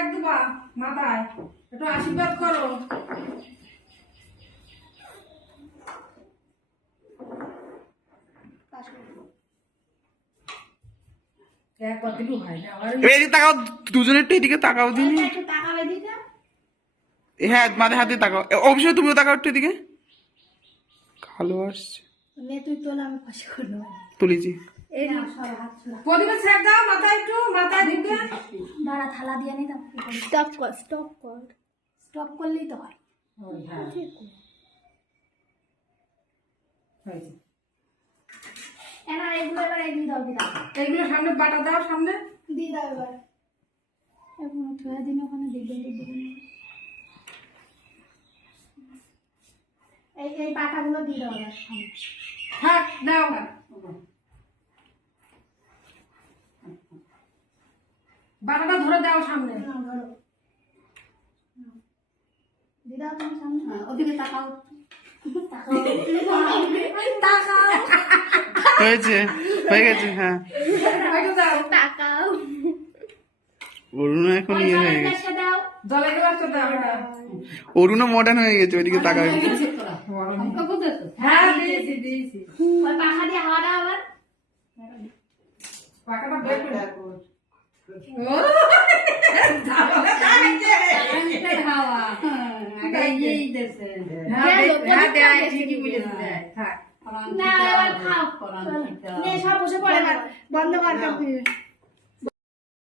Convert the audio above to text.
সেক দিবা মাথায়, একটু আশীর্বাদ করো। একবার দিলেও হয় না। এদিকে তাকাও, দুজনের এদিকে তাকাও দিন। হ্যাঁ মাঝে হাতে তাকাও, অবশ্যই তুমিও তাকাও একটু এদিকে। ভালো আসছে, তুই তোল, আমি পাশে করবো। তুলেছি। প্রদীপের সেক দাও মাথায়, একটু মাথায় দিতে। দাঁড়া, থালা দিয়ে নি। স্টপ কর, স্টপ কর, স্টপ করলেই তো হয়। হয়েছে। এবার এগুলো এবার এগিয়ে দাও, দিয়ে দাও, এইগুলো সামনে বাটা দাও, সামনে দিয়ে দাও এবার। এখন থয়ে দিন ওখানে, দেখবেন এই এই পাতাগুলো দিয়ে দাও এবার সামনে। থাক দাও। বাটাটা ধরে দাও সামনে। ধরো, দিয়ে দাও তুমি সামনে। ওদিকে তাকাও, তাকাও, হয়েছে, হয়ে গেছে। হ্যাঁ ওইটা দাও। তাকাও। অরুণও এখন ইয়ে হয়ে গেছে, গ্লাসটা দাও। জলের গ্লাসটা দাও এটা। অরুণও মডার্ন হয়ে গেছে, ওইদিকে তাকাও। হ্যাঁ দিয়েছি দিয়েছি। ওই পাখা দিয়ে হাওয়া দাও আবার। পাকাটা বের করে রাখো। ও হাওয়া এই দেশে। হ্যাঁ দেয়, ঠিকই বলেছে, দেয়। থাক। না, এবার খাও। নে, সব বসে পড়ে, বন্ধ কর।